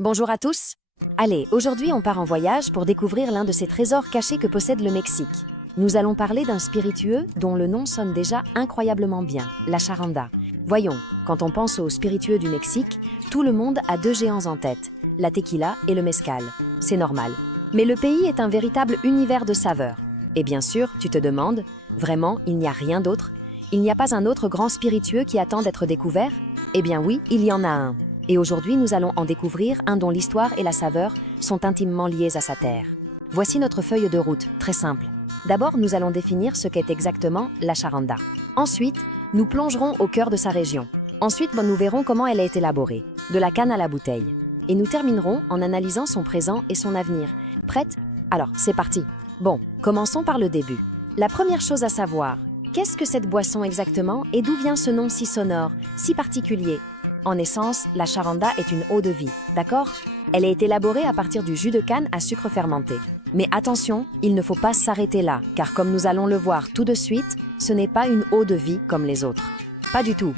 Bonjour à tous. Allez, aujourd'hui on part en voyage pour découvrir l'un de ces trésors cachés que possède le Mexique. Nous allons parler d'un spiritueux dont le nom sonne déjà incroyablement bien, la charanda. Voyons, quand on pense aux spiritueux du Mexique, tout le monde a deux géants en tête, la tequila et le mezcal. C'est normal. Mais le pays est un véritable univers de saveurs. Et bien sûr, tu te demandes, vraiment, il n'y a rien d'autre? Il n'y a pas un autre grand spiritueux qui attend d'être découvert? Eh bien oui, il y en a un. Et aujourd'hui, nous allons en découvrir un dont l'histoire et la saveur sont intimement liées à sa terre. Voici notre feuille de route, très simple. D'abord, nous allons définir ce qu'est exactement la charanda. Ensuite, nous plongerons au cœur de sa région. Ensuite, nous verrons comment elle a été élaborée, de la canne à la bouteille. Et nous terminerons en analysant son présent et son avenir. Prête? Alors, c'est parti. Bon, commençons par le début. La première chose à savoir, qu'est-ce que cette boisson exactement et d'où vient ce nom si sonore, si particulier? En essence, la charanda est une eau de vie, d'accord? Elle a été élaborée à partir du jus de canne à sucre fermenté. Mais attention, il ne faut pas s'arrêter là, car comme nous allons le voir tout de suite, ce n'est pas une eau de vie comme les autres. Pas du tout.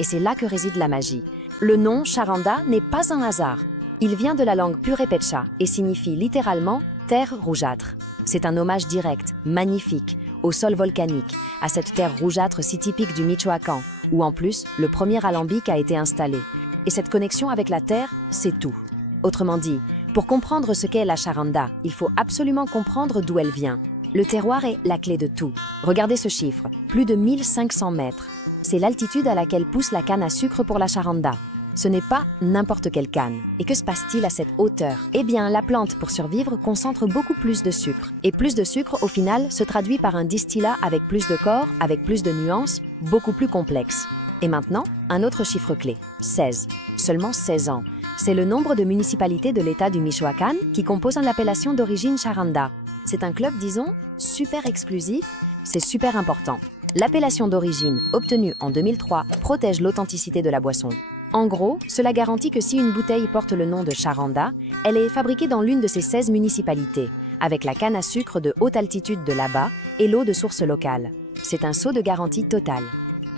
Et c'est là que réside la magie. Le nom charanda n'est pas un hasard. Il vient de la langue purépecha et signifie littéralement « terre rougeâtre ». C'est un hommage direct, magnifique, au sol volcanique, à cette terre rougeâtre si typique du Michoacán, où en plus, le premier alambic a été installé. Et cette connexion avec la terre, c'est tout. Autrement dit, pour comprendre ce qu'est la charanda, il faut absolument comprendre d'où elle vient. Le terroir est la clé de tout. Regardez ce chiffre, plus de 1500 mètres. C'est l'altitude à laquelle pousse la canne à sucre pour la charanda. Ce n'est pas n'importe quelle canne. Et que se passe-t-il à cette hauteur? Eh bien, la plante, pour survivre, concentre beaucoup plus de sucre. Et plus de sucre, au final, se traduit par un distillat avec plus de corps, avec plus de nuances, beaucoup plus complexe. Et maintenant, un autre chiffre clé, 16. Seulement 16 ans. C'est le nombre de municipalités de l'État du Michoacán qui composent l'appellation d'origine charanda. C'est un club, disons, super exclusif, c'est super important. L'appellation d'origine, obtenue en 2003, protège l'authenticité de la boisson. En gros, cela garantit que si une bouteille porte le nom de charanda, elle est fabriquée dans l'une de ces 16 municipalités, avec la canne à sucre de haute altitude de là-bas et l'eau de source locale. C'est un sceau de garantie totale.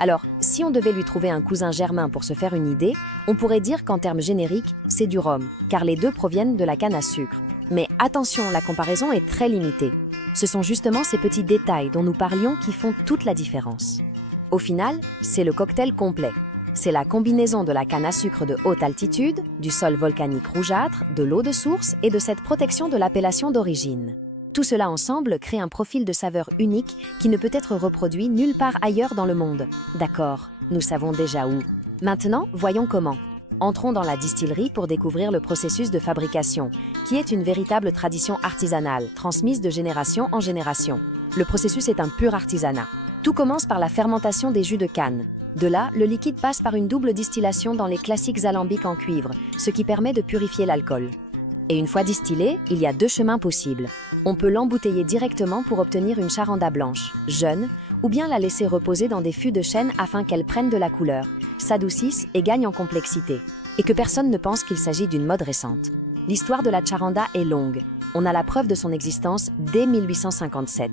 Alors, si on devait lui trouver un cousin germain pour se faire une idée, on pourrait dire qu'en termes génériques, c'est du rhum, car les deux proviennent de la canne à sucre. Mais attention, la comparaison est très limitée. Ce sont justement ces petits détails dont nous parlions qui font toute la différence. Au final, c'est le cocktail complet. C'est la combinaison de la canne à sucre de haute altitude, du sol volcanique rougeâtre, de l'eau de source et de cette protection de l'appellation d'origine. Tout cela ensemble crée un profil de saveur unique qui ne peut être reproduit nulle part ailleurs dans le monde. D'accord, nous savons déjà où. Maintenant, voyons comment. Entrons dans la distillerie pour découvrir le processus de fabrication, qui est une véritable tradition artisanale, transmise de génération en génération. Le processus est un pur artisanat. Tout commence par la fermentation des jus de canne. De là, le liquide passe par une double distillation dans les classiques alambics en cuivre, ce qui permet de purifier l'alcool. Et une fois distillé, il y a deux chemins possibles. On peut l'embouteiller directement pour obtenir une charanda blanche, jeune, ou bien la laisser reposer dans des fûts de chêne afin qu'elle prenne de la couleur, s'adoucisse et gagne en complexité. Et que personne ne pense qu'il s'agit d'une mode récente. L'histoire de la charanda est longue. On a la preuve de son existence dès 1857.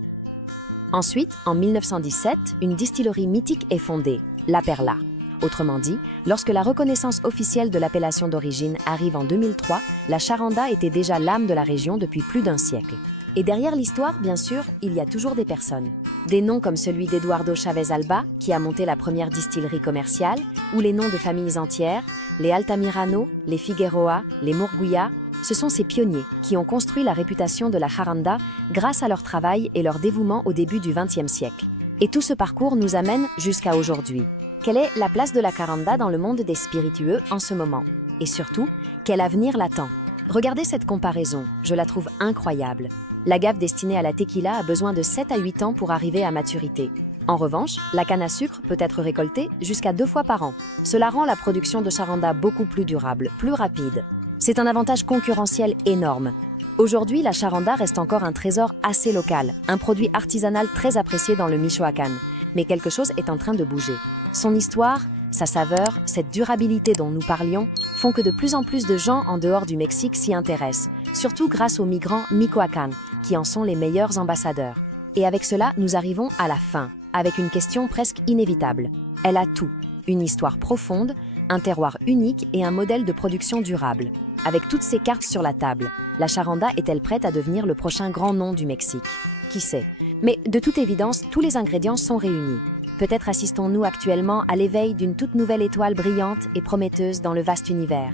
Ensuite, en 1917, une distillerie mythique est fondée, La Perla. Autrement dit, lorsque la reconnaissance officielle de l'appellation d'origine arrive en 2003, la charanda était déjà l'âme de la région depuis plus d'un siècle. Et derrière l'histoire, bien sûr, il y a toujours des personnes. Des noms comme celui d'Eduardo Chavez Alba, qui a monté la première distillerie commerciale, ou les noms de familles entières, les Altamirano, les Figueroa, les Murguia. Ce sont ces pionniers qui ont construit la réputation de la charanda grâce à leur travail et leur dévouement au début du XXe siècle. Et tout ce parcours nous amène jusqu'à aujourd'hui. Quelle est la place de la charanda dans le monde des spiritueux en ce moment? Et surtout, quel avenir l'attend? Regardez cette comparaison, je la trouve incroyable. L'agave destinée à la tequila a besoin de 7 à 8 ans pour arriver à maturité. En revanche, la canne à sucre peut être récoltée jusqu'à 2 fois par an. Cela rend la production de charanda beaucoup plus durable, plus rapide. C'est un avantage concurrentiel énorme. Aujourd'hui, la charanda reste encore un trésor assez local, un produit artisanal très apprécié dans le Michoacán. Mais quelque chose est en train de bouger. Son histoire, sa saveur, cette durabilité dont nous parlions, font que de plus en plus de gens en dehors du Mexique s'y intéressent, surtout grâce aux migrants Michoacán, qui en sont les meilleurs ambassadeurs. Et avec cela, nous arrivons à la fin, avec une question presque inévitable. Elle a tout, une histoire profonde, un terroir unique et un modèle de production durable. Avec toutes ces cartes sur la table, la Charanda est-elle prête à devenir le prochain grand nom du Mexique? Qui sait? Mais de toute évidence, tous les ingrédients sont réunis. Peut-être assistons-nous actuellement à l'éveil d'une toute nouvelle étoile brillante et prometteuse dans le vaste univers.